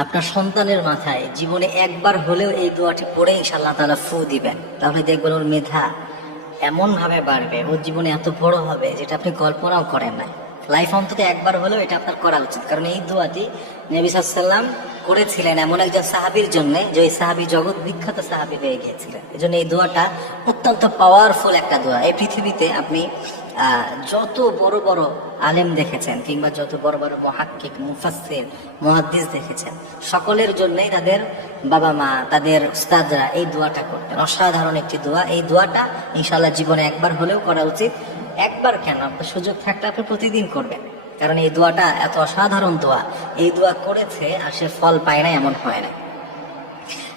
আপনার সন্তানের মাথায় জীবনে একবার হলেও এই দোয়াটি পড়ে ইনশাআল্লাহ তাআলা ফু দিবেন, তাহলে দেখবেন ওর মেধা এমন ভাবে বাড়বে, ওর জীবনে এত বড় হবে যেটা আপনি কল্পনাও করেন না। লাইফ অন্তত একবার হলেও এটা আপনার করা উচিত, কারণ এই দোয়াটি নবী সাল্লাল্লাহু আলাইহি ওয়াসাল্লাম করেছিলেন এমন একজন সাহাবীর জন্য, যে ওই সাহাবী জগৎ বিখ্যাত সাহাবী হয়ে গিয়েছিলেন। এজন্য এই দোয়াটা অত্যন্ত পাওয়ারফুল একটা দোয়া। এই পৃথিবীতে আপনি যত বড় বড় আলেম দেখেছেন কিংবা যত বড় বড় মুহাক্কিক, মুফাসসির, মুহাদ্দিস দেখেছেন, সকলের জন্যই তাদের বাবা মা, তাদের উস্তাদরা এই দোয়াটা করতেন। অসাধারণ একটি দোয়া। এই দোয়াটা ইনশাআল্লাহ জীবনে একবার হলেও করা উচিত। একবার কেন, আপনার সুযোগ থাকলে আপনি প্রতিদিন করবেন, কারণ এই দোয়াটা এত অসাধারণ দোয়া। এই দোয়া করেছে আর সে ফল পায় না এমন হয় না।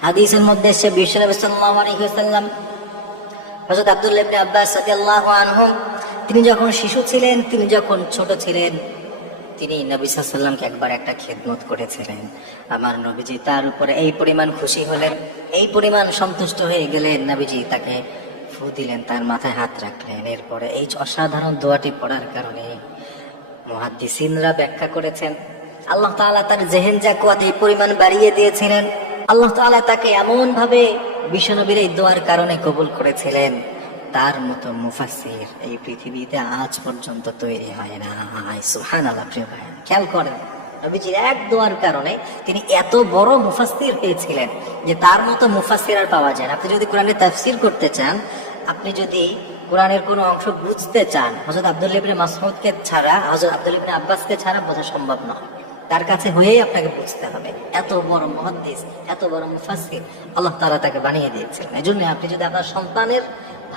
হাদিসের মধ্যে এসে বিশ্বনবী সাল্লাল্লাহু আলাইহি ওয়াসাল্লাম, হযরত আব্দুল্লাহ ইবনে আব্বাস রাদিয়াল্লাহু আনহু, তিনি যখন শিশু ছিলেন, তিনি যখন ছোট ছিলেন, তিনি নবী সাল্লাল্লাহু আলাইহি ওয়াসাল্লামকে একবার একটা খেদমত করেছিলেন। আমার নবীজি তার উপরে এই পরিমাণ খুশি হলেন, এই পরিমাণ সন্তুষ্ট হয়ে গেলেন, নবীজি তাকে ফু দিলেন, তার মাথায় হাত রাখলেন। এরপরে এই অসাধারণ দোয়াটি পড়ার কারণে মুহাদ্দিসিনরা ব্যাখ্যা করেছেন, আল্লাহ তাআলা তার জেহেন জাকুয়াত এই পরিমাণ বাড়িয়ে দিয়েছিলেন। আল্লাহ তাআলা তাকে এমন ভাবে বিশ্বনবীর এই দোয়ার কারণে কবুল করেছিলেন, তার মতো মুফাসসির এই পৃথিবীতে আজ পর্যন্ত তৈরি হয় না। সুবহানাল্লাহ। প্রিয় ভাই, খেয়াল করেন, নবীজির এক দোয়ার কারণে তিনি এত বড় মুফাসসির হয়েছিলেন যে তার মতো মুফাসসির আর পাওয়া যায় না। আপনি যদি কোরআনের তাফসীর করতে চান, আপনি যদি কোরআনের কোনো অংশ বুঝতে চান, হযরত আব্দুল্লাহ ইবনে মাসউদকে ছাড়া, হযরত আব্দুল্লাহ ইবনে আব্বাসকে ছাড়া বোঝা সম্ভব নয়। তার কাছে হয়েই আপনাকে বুঝতে হবে। এত বড় মুহাদ্দিস, এত বড় মুফাসসির আল্লাহ তাআলা তাকে বানিয়ে দিয়েছেন। এজন্য আপনি যদি আপনার সন্তানের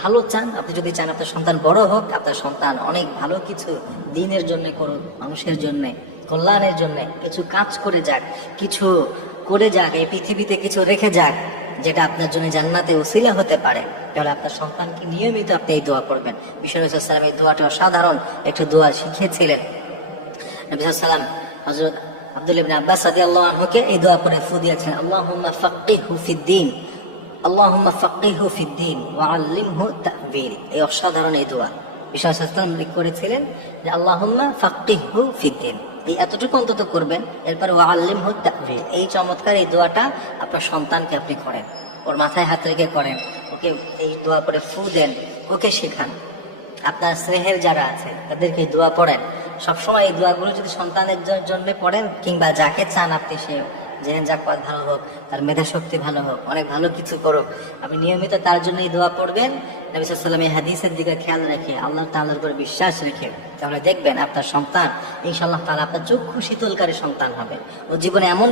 ভালো চান, আপনি যদি চান আপনার সন্তান বড় হোক, আপনার সন্তান অনেক ভালো কিছু দ্বীনের জন্য করুক, মানুষের জন্য, কল্যাণের জন্য কিছু কাজ করে যাক, কিছু করে যাক, এই পৃথিবীতে কিছু রেখে যাক যেটা আপনার জন্য জান্নাতে ওসিলা হতে পারে, তাহলে আপনার সন্তানকে নিয়মিত আপনি এই দোয়া করবেন। বিশ্বনবী সাল্লাল্লাহু আলাইহি ওয়াসাল্লাম এই দোয়াটি অসাধারণ একটু দোয়া শিখিয়েছিলেন। নবী সাল্লাল্লাহু আলাইহি ওয়াসাল্লাম হযরত আব্দুল্লাহ ইবনে আব্বাস রাদিয়াল্লাহু আনহুকে এই দোয়া পড়ে ফু দিয়েছেন, আল্লাহুম্মা ফাক্কিহহু ফিদ্দীন, আল্লাহুম্মা ফাক্কিহহু ফিদ্দীন ওয়া আল্লিমহু তা'বীর। এই অসাধারণ এই দোয়া বিশ্বনবী সাল্লাল্লাহু আলাইহি ওয়াসাল্লাম করেছিলেন যে আল্লাহুম্মা ফাক্কিহহু ফিদ্দীন, এই এতটুকু অন্তত করবেন। এরপর ওয়া আল্লিমহু তা'বীর, এই চমৎকার এই দোয়াটা আপনার সন্তানকে আপনি করেন, ওর মাথায় হাত রেখে করেন, ওকে এই দোয়া পড়ে ফু দেন, ওকে শেখান। আপনার স্নেহের যারা আছে তাদেরকে এই দোয়া পড়েন। সবসময় এই দোয়াগুলো যদি সন্তানের জন্য পড়েন, কিংবা যাকে চান আপনি সে জেহেন জাকুয়াত ভালো হোক, তার মেধা শক্তি ভালো হোক, অনেক ভালো কিছু করুক, আপনি নিয়মিত তার জন্য এই দোয়া পড়বেন। নবী সাল্লাল্লাহু আলাইহি ওয়াসাল্লাম এই হাদিসের দিকে খেয়াল রেখে, আল্লাহ তাআলার উপর বিশ্বাস রেখে, তাহলে দেখবেন আপনার সন্তান ইনশাআল্লাহ তাআলা আপনার চক্ষু শীতলকারী সন্তান হবে। ও জীবনে এমন